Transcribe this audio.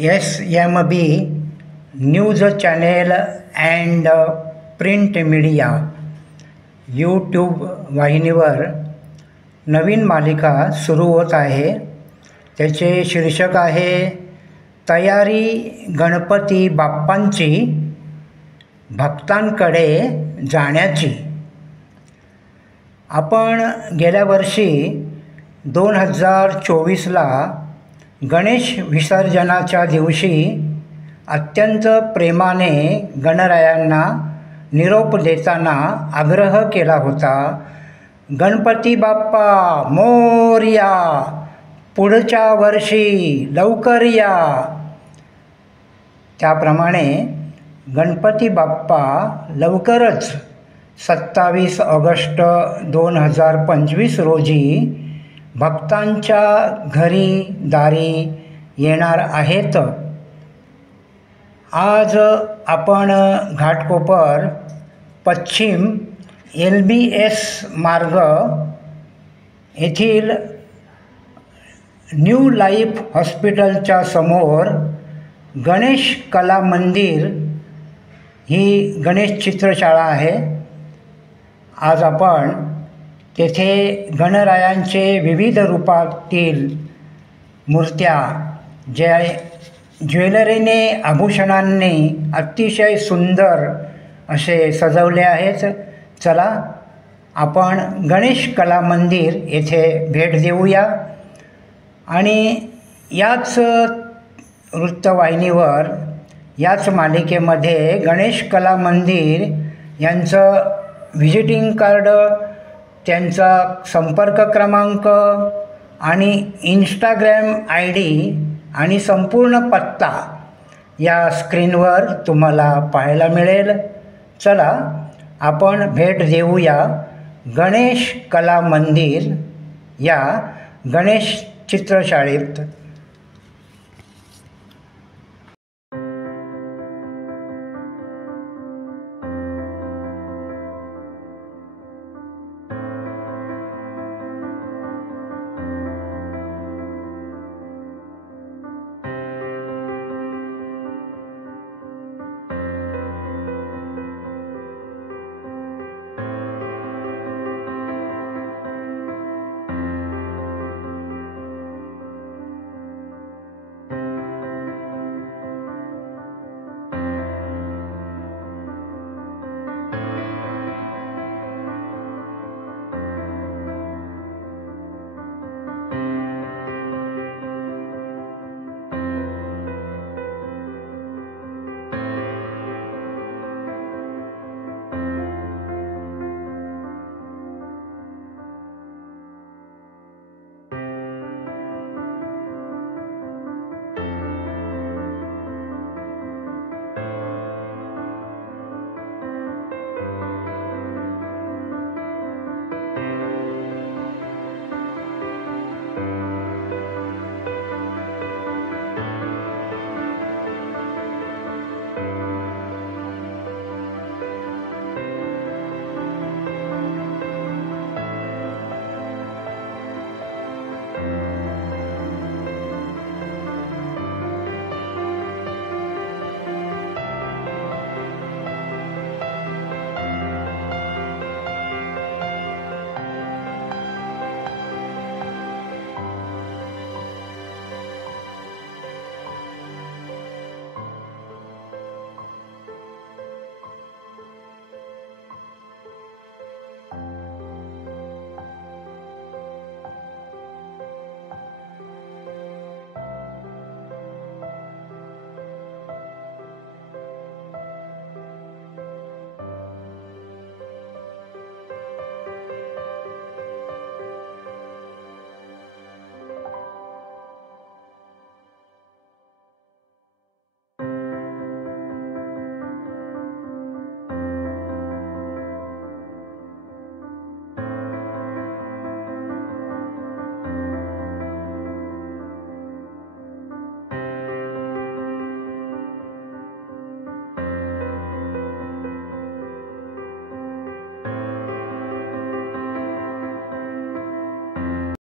SMB news channel and print media YouTube वाहिनीवर नवीन मालिका सुरू होत आहे। त्याचे शीर्षक आहे तयारी गणपती बाप्पांची भक्तांकडे जाण्याची। आपण गेल्या वर्षी 2024ला गणेश विसर्जनाच्या दिवशी अत्यंत प्रेमाने गणरायांना निरोप देताना आग्रह केला होता, गणपती बाप्पा मोरया, पुढच्या वर्षी लवकर या। त्याप्रमाणे गणपती बाप्पा लवकरच 27 ऑगस्ट 2025 रोजी भक्तांच्या घरी दारी येणार आहेत। आज आपण घाटकोपर पश्चिम LBS मार्ग येथील न्यू लाईफ हॉस्पिटलच्या समोर गणेश कला मंदिर ही गणेश चित्रशाळा आहे। आज आपण तेथे गणरायांचे विविध रूपातील मूर्त्या ज्या ज्वेलरीने आभूषणांनी अतिशय सुंदर असे सजवले आहेत। चला आपण गणेश कला मंदिर येथे भेट देऊया आणि याच वृत्तवाहिनीवर याच मालिकेमध्ये गणेश कला मंदिर यांचं व्हिजिटिंग कार्ड, त्यांचा संपर्क क्रमांक आणि इंस्टाग्राम ID आणि संपूर्ण पत्ता या स्क्रीनवर तुम्हाला पाहायला मिळेल। चला आपण भेट देऊया गणेश कला मंदिर या गणेश चित्रशाळेत।